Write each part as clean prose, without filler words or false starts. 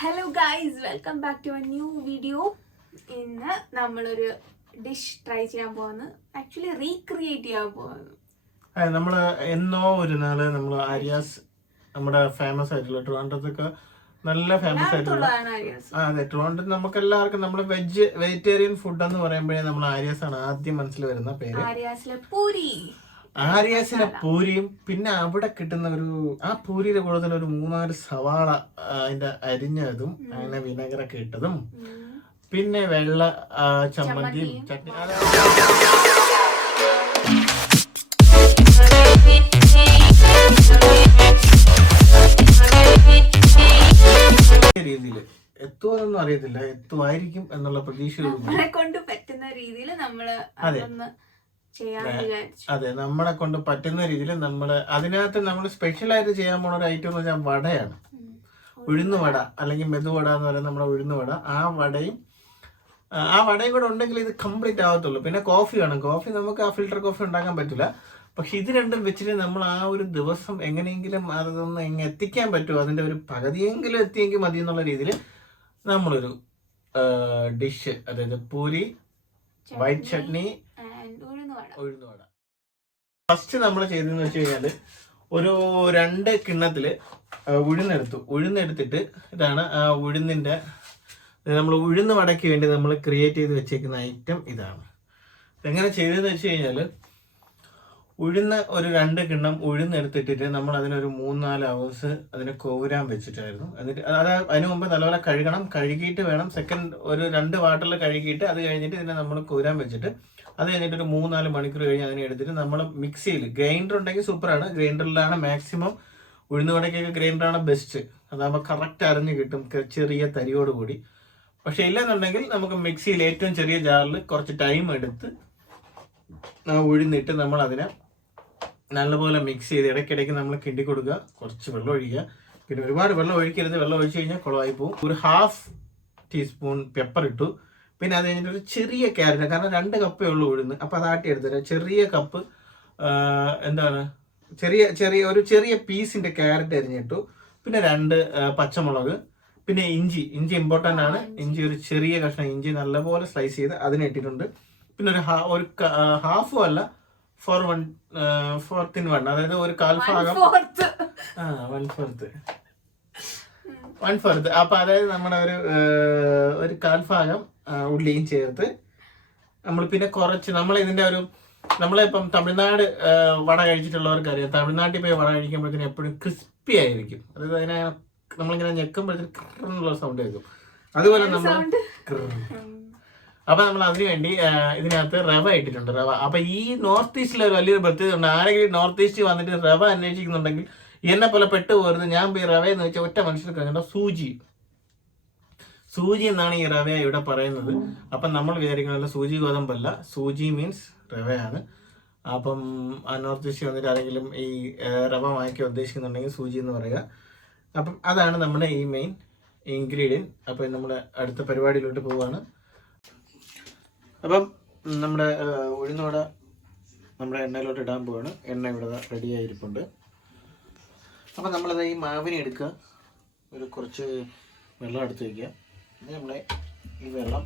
Hello guys, welcome back to a new video. ഇന്ന് നമ്മളൊരു dish try ചെയ്യാൻ പോകുന്നു. ആക്ച്വലി റീക്രിയേറ്റ് ചെയ്യാൻ പോകുന്നു. നമ്മള് എന്നോ ഒരു നാള് നമ്മൾ ആര്യാസ് നമ്മുടെ ഫേമസ് ആയിട്ടുള്ള ട്രിവാൻഡ്രത്തൊക്കെ നല്ല ഫേമസ് ആയിട്ടുള്ള അതെ ട്രിവാൻഡ്രത്ത് നമുക്ക് എല്ലാവർക്കും നമ്മൾ വെജിറ്റേറിയൻ ഫുഡ് എന്ന് പറയുമ്പോഴേ നമ്മൾ ആര്യാസ് ആണ് ആദ്യം മനസ്സിൽ വരുന്ന പേര്. ആര്യാസിലെ പൂരിയും പിന്നെ അവിടെ കിട്ടുന്ന ആ പൂരിയുടെ കൂടെ തന്നെ ഒരു 3-4 സവാള അതിന്റെ അരിഞ്ഞതും അങ്ങനെ വിനെഗറൊക്കെ ഇട്ടതും പിന്നെ വെള്ള ചമ്മന്തിയും ചട്നി രീതിയിൽ എത്തുമെന്നൊന്നും അറിയത്തില്ല, എത്തുമായിരിക്കും എന്നുള്ള പ്രതീക്ഷ കൊണ്ട് പറ്റുന്ന രീതിയിൽ നമ്മള് അതെ നമ്മളെ കൊണ്ട് പറ്റുന്ന രീതിയിൽ നമ്മള് അതിനകത്ത് നമ്മൾ സ്പെഷ്യൽ ആയിട്ട് ചെയ്യാൻ പോണ ഒരു ഐറ്റം എന്ന് വെച്ചാൽ വടയാണ്. ഉഴുന്നുവട അല്ലെങ്കിൽ മെതുവട എന്ന് പറയുന്നത് നമ്മുടെ ഉഴുന്നുവട. ആ വടയും കൂടെ ഉണ്ടെങ്കിൽ ഇത് കംപ്ലീറ്റ് ആവത്തുള്ളൂ. പിന്നെ കോഫി വേണം. കോഫി നമുക്ക് ആ ഫിൽറ്റർ കോഫി ഉണ്ടാക്കാൻ പറ്റില്ല. പക്ഷെ ഇത് രണ്ടും വെച്ചിട്ട് നമ്മൾ ആ ഒരു ദിവസം എങ്ങനെയെങ്കിലും അതൊന്ന് എത്തിക്കാൻ പറ്റുമോ, അതിന്റെ ഒരു പകുതിയെങ്കിലും എത്തിയെങ്കിൽ മതി എന്നുള്ള രീതിയിൽ നമ്മളൊരു ഡിഷ്, അതായത് പൂരി, വൈറ്റ് ചട്നി, ഉഴുന്നുവട. ഫസ്റ്റ് നമ്മൾ ചെയ്തതെന്ന് വെച്ച് കഴിഞ്ഞാല് ഒരു 2 കിണ്ണത്തില് ഉഴുന്നെടുത്തിട്ട് ഇതാണ് ആ ഉഴുന്നിന്റെ നമ്മൾ ഉഴുന്ന് വടയ്ക്ക് വേണ്ടി നമ്മൾ ക്രിയേറ്റ് ചെയ്ത് വെച്ചേക്കുന്ന ഐറ്റം ഇതാണ്. എങ്ങനെ ചെയ്തതെന്ന് വെച്ച് കഴിഞ്ഞാൽ ഉഴുന്ന് ഒരു 2 കിണ്ണം ഉഴുന്നെടുത്തിട്ടിട്ട് നമ്മൾ അതിനൊരു 3-4 അവേഴ്സ് അതിനെ കോരാൻ വെച്ചിട്ടായിരുന്നു. എന്നിട്ട് അതിന് മുമ്പ് നല്ലപോലെ കഴുകണം. കഴുകിയിട്ട് വേണം ഒരു 2 വാട്ടറിൽ കഴുകിയിട്ട് അത് കഴിഞ്ഞിട്ട് ഇതിനെ നമ്മൾ കോരാൻ വെച്ചിട്ട് അത് കഴിഞ്ഞിട്ട് ഒരു 3-4 മണിക്കൂർ കഴിഞ്ഞ് അതിനെ എടുത്തിട്ട് നമ്മൾ മിക്സിയിൽ, ഗ്രൈൻഡർ ഉണ്ടെങ്കിൽ സൂപ്പറാണ്, ഗ്രൈൻഡറിലാണ് മാക്സിമം. ഉഴുന്നുവടക്കൊക്കെ ഗ്രൈൻഡറാണ് ബെസ്റ്റ്. അതാകുമ്പോൾ കറക്റ്റ് അരഞ്ഞ് കിട്ടും ചെറിയ തരിയോട് കൂടി. പക്ഷെ ഇല്ലെന്നുണ്ടെങ്കിൽ നമുക്ക് മിക്സിയിൽ ഏറ്റവും ചെറിയ ജാറിൽ കുറച്ച് ടൈം എടുത്ത് ഉഴുന്നിട്ട് നമ്മൾ അതിനെ നല്ലപോലെ മിക്സ് ചെയ്ത് ഇടയ്ക്കിടയ്ക്ക് നമ്മൾ കിണ്ടി കൊടുക്കുക. കുറച്ച് വെള്ളം ഒഴിക്കുക. പിന്നെ ഒരുപാട് വെള്ളം ഒഴിക്കരുത്, വെള്ളം ഒഴിച്ച് കഴിഞ്ഞാൽ കുളമായി പോകും. ഒരു 1/2 ടീസ്പൂൺ പെപ്പർ ഇട്ടു. പിന്നെ അത് കഴിഞ്ഞിട്ട് ഒരു ചെറിയ ക്യാരറ്റ്, കാരണം 2 കപ്പേ ഉള്ളൂ ഉഴുന്ന്, അപ്പം അത് ആട്ടി എടുത്തരാം. ചെറിയ കപ്പ് ഒരു ചെറിയ പീസിന്റെ ക്യാരറ്റ് അരിഞ്ഞിട്ടു. പിന്നെ 2 പച്ചമുളക്, പിന്നെ ഇഞ്ചി ഇമ്പോർട്ടൻ്റ് ആണ്. ഇഞ്ചി ഒരു ചെറിയ കഷ്ണം ഇഞ്ചി നല്ലപോലെ സ്ലൈസ് ചെയ്ത് അതിനെ ഇട്ടിട്ടുണ്ട്. പിന്നെ ഒരു ഹാഫും അല്ല 4/4 in 1, അതായത് ഒരു 1/4 1/4. അപ്പൊ അതായത് നമ്മുടെ ഒരു 1/4 ഉള്ളിയും ചേർത്ത് നമ്മൾ പിന്നെ കുറച്ച് നമ്മളിപ്പം തമിഴ്നാട് വട കഴിച്ചിട്ടുള്ളവർക്ക് അറിയാം. തമിഴ്നാട്ടിൽ പോയി വട കഴിക്കുമ്പോഴത്തേനും എപ്പോഴും ക്രിസ്പി ആയിരിക്കും. അതായത് അതിനെ നമ്മളിങ്ങനെ ഞെക്കുമ്പോഴത്തേനും ക്രിന്നുള്ള സൗണ്ട് കേൾക്കും. അതുപോലെ അപ്പൊ നമ്മൾ അതിനു വേണ്ടി ഇതിനകത്ത് റവ ഇട്ടിട്ടുണ്ട്. റവ അപ്പൊ ഈ നോർത്ത് ഈസ്റ്റിലെ ഒരു വലിയൊരു പ്രത്യേകത ഉണ്ട്. ആരെങ്കിലും നോർത്ത് ഈസ്റ്റ് വന്നിട്ട് റവ അന്വേഷിക്കുന്നുണ്ടെങ്കിൽ എന്നെ പോലെ പെട്ടുപോകരുത്. ഞാൻ പോയി റവ എന്ന് വെച്ചാൽ ഒറ്റ മനുഷ്യർക്ക് കഴിഞ്ഞ സൂചി എന്നാണ് ഈ റവ ഇവിടെ പറയുന്നത്. അപ്പം നമ്മൾ വിചാരിക്കുന്നത് സൂചി ഗോതമ്പല്ല, സൂചി മീൻസ് റവയാണ്. അപ്പം ആ നോർത്ത് ഈസ്റ്റ് വന്നിട്ട് ആരെങ്കിലും ഈ റവ വാങ്ങിക്കാൻ ഉദ്ദേശിക്കുന്നുണ്ടെങ്കിൽ സൂചി എന്ന് പറയുക. അപ്പം അതാണ് നമ്മുടെ ഈ മെയിൻ ഇൻഗ്രീഡിയൻറ്റ്. അപ്പം നമ്മൾ അടുത്ത പരിപാടിയിലോട്ട് പോവുകയാണ്. അപ്പം നമ്മുടെ ഉഴുന്നുവട നമ്മുടെ എണ്ണയിലോട്ട് ഇടാൻ പോവാണ്. എണ്ണ ഇവിടെ റെഡിയായിരിപ്പുണ്ട്. അപ്പം നമ്മളത് ഈ മാവിനെ എടുക്കുക, കുറച്ച് വെള്ളം എടുത്ത് വയ്ക്കുക. പിന്നെ നമ്മളെ ഈ വെള്ളം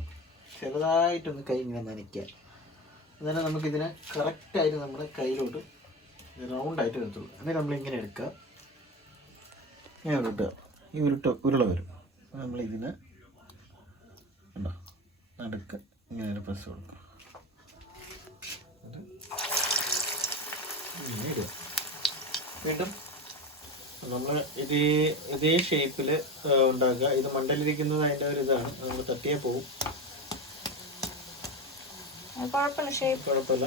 ചെറുതായിട്ടൊന്ന് കൈ ഇങ്ങനെ നനയ്ക്കുക. എന്നാലും നമുക്കിതിനെ കറക്റ്റായിട്ട് നമ്മുടെ കയ്യിലോട്ട് റൗണ്ടായിട്ട് എടുത്തുള്ളൂ. എന്നിട്ട് നമ്മളിങ്ങനെ എടുക്കുക, ഇങ്ങനെ ഉരുട്ടുക. ഈ ഉരുള വരും. നമ്മളിതിനെ ഉണ്ടോ നടുക്ക് ഇങ്ങനെ പ്രസ് കൊടുക്കുക. വീണ്ടും നമ്മൾ ഇതേ ഷേപ്പിൽ ഉണ്ടാക്കുക. ഇത് മണ്ടലിരിക്കുന്നത് അതിൻ്റെ ഒരു ഇതാണ്, നമ്മൾ തട്ടിയേ പോവും. കുഴപ്പമില്ല.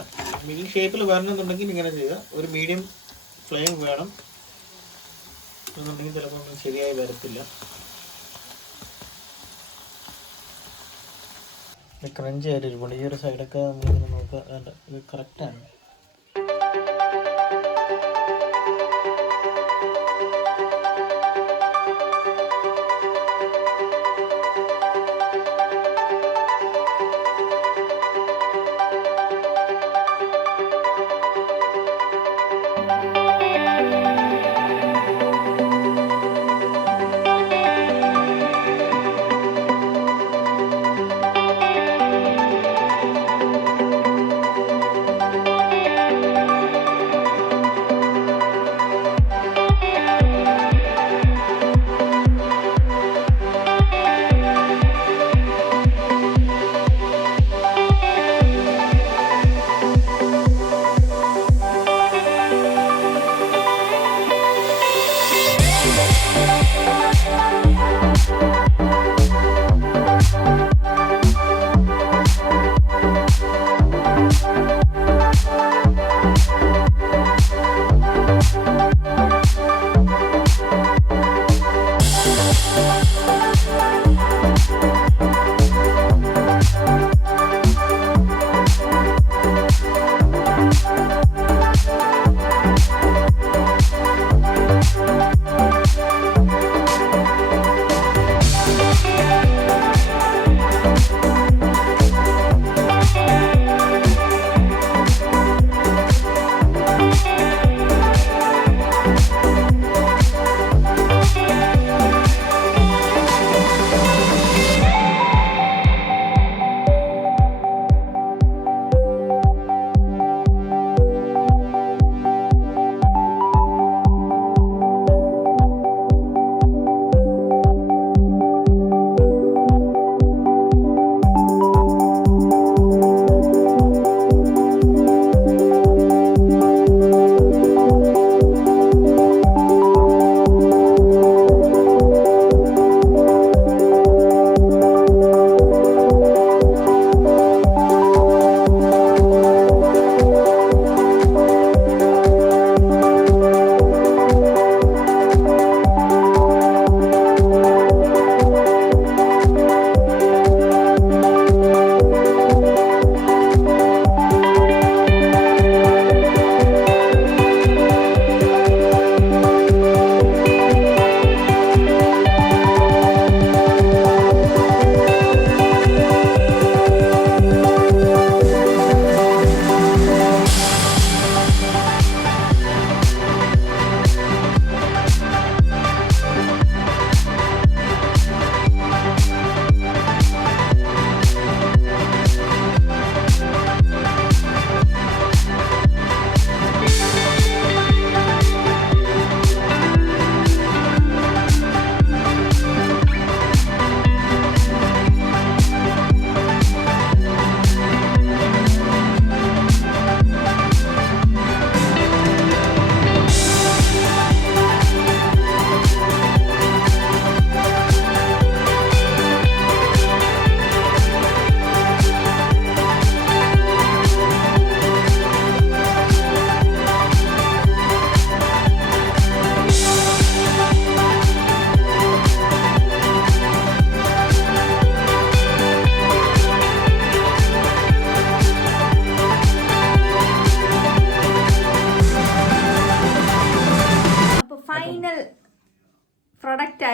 ഈ ഷേപ്പിൽ വരണമെന്നുണ്ടെങ്കിൽ ഇങ്ങനെ ചെയ്യുക. ഒരു മീഡിയം ഫ്ലെയിം വേണം, എന്നുണ്ടെങ്കിൽ ചിലപ്പോൾ ഒന്നും ശരിയായി വരത്തില്ല. ക്രഞ്ചി ആയിട്ട് ഇരിപ്പുണ്ട്. ഈ ഒരു സൈഡൊക്കെ നമ്മളിങ്ങനെ നോക്കുക. ഇത് കറക്റ്റാണ്.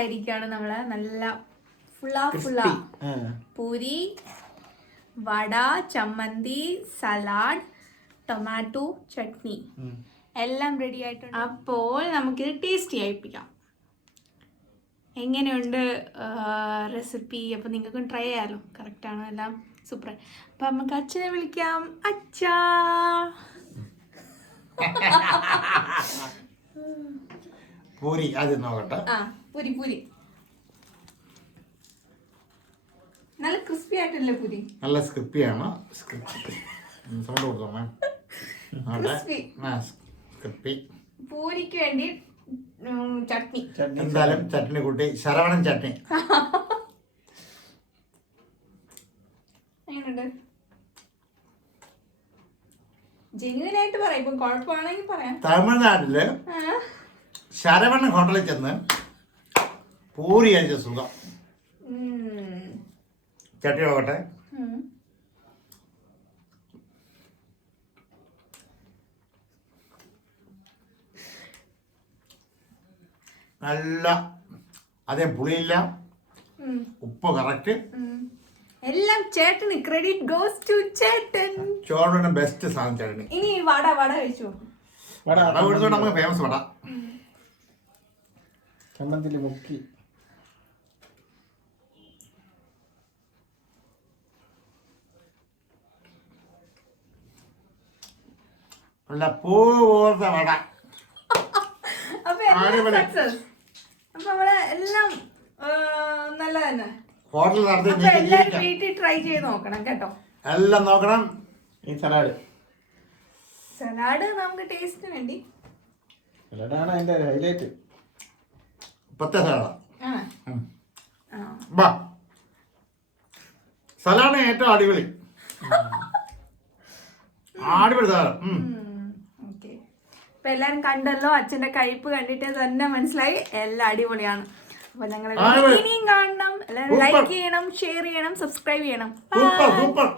ആയിരിക്കാണ് നമ്മളെ നല്ല ഫുള്ള പൂരി, വട, ചമ്മന്തി, സലാഡ്, ടൊമാറ്റോ ചട്നി എല്ലാം റെഡി ആയിട്ടുണ്ട്. അപ്പോൾ നമുക്കിത് ടേസ്റ്റി ആയിപ്പിക്കാം. എങ്ങനെയുണ്ട് റെസിപ്പി? അപ്പോൾ നിങ്ങൾക്കും ട്രൈ ചെയ്യാമല്ലോ. കറക്റ്റാണോ? എല്ലാം സൂപ്പർ. അപ്പം നമുക്ക് അച്ഛനെ വിളിക്കാം. അച്ഛാ, പൂരി ആദ്യം നോക്കട്ടെ. പൂരി നല്ല ക്രിസ്പി ആയിട്ടല്ലേ പൂരി? നല്ല സ്ക്രിപ്പിയാണ്. സൗണ്ട് കൊടുത്തോണേ. സ്ക്രിപ്പി. പൂരിക്ക് വേണ്ടി ചട്നി. എന്തായാലും ചട്നി കൂട്ടി. ശരവണൻ ചട്നി എങ്ങനെയുണ്ട്? ജെന്യുവനായിട്ട് പറയാം. ഇപ്പൊ കുഴപ്പമാണെങ്കിൽ പറയാം. തമിഴ്നാട്ടില് ശരവണൻ ഹോട്ടലിൽ ചെന്ന് പൂരി കഴിച്ച സുഖം. ചട്നി നോക്കട്ടെ. നല്ല അതേ പുളിയില്ല, ഉപ്പ് കറക്റ്റ്, എല്ലാം ചേട്ടന്. ക്രെഡിറ്റ് ഗോസ് ടു ചേട്ടൻ. ചോറിന് ബെസ്റ്റ് സാധനം ചട്നി. ഇനി വട കഴിച്ചു. വട കൊടുത്തോണ്ട് നമുക്ക് ഫേമസ് വട. ചമ്മന്തിയിൽ മുക്കി നല്ല പൂ പോലത്തെ വട. അപ്പൊ നമ്മള് എല്ലാം നല്ല തന്നെ. ഹോട്ടൽ നടത്തി എല്ലാരും വീട്ടിൽ ട്രൈ ചെയ്ത് നോക്കണം കേട്ടോ. എല്ലാം നോക്കണം. ഈ സലാഡ് നമുക്ക് ടേസ്റ്റിന് വേണ്ടി. സലാഡാണ് അതിന്റെ ഹൈലൈറ്റ്. പ്രത്യേക സലാഡ് ഏറ്റവും അടിപൊളി. അടിപൊളി സാധനം. ഇപ്പൊ എല്ലാരും കണ്ടല്ലോ. അച്ഛന്റെ കഴിപ്പ് കണ്ടിട്ട് തന്നെ മനസ്സിലായി എല്ലാം അടിപൊളിയാണ്. അപ്പൊ ഞങ്ങൾ ഇനിയും കാണണം. എല്ലാവരും ലൈക്ക് ചെയ്യണം, ഷെയർ ചെയ്യണം, സബ്സ്ക്രൈബ് ചെയ്യണം. സൂപ്പർ.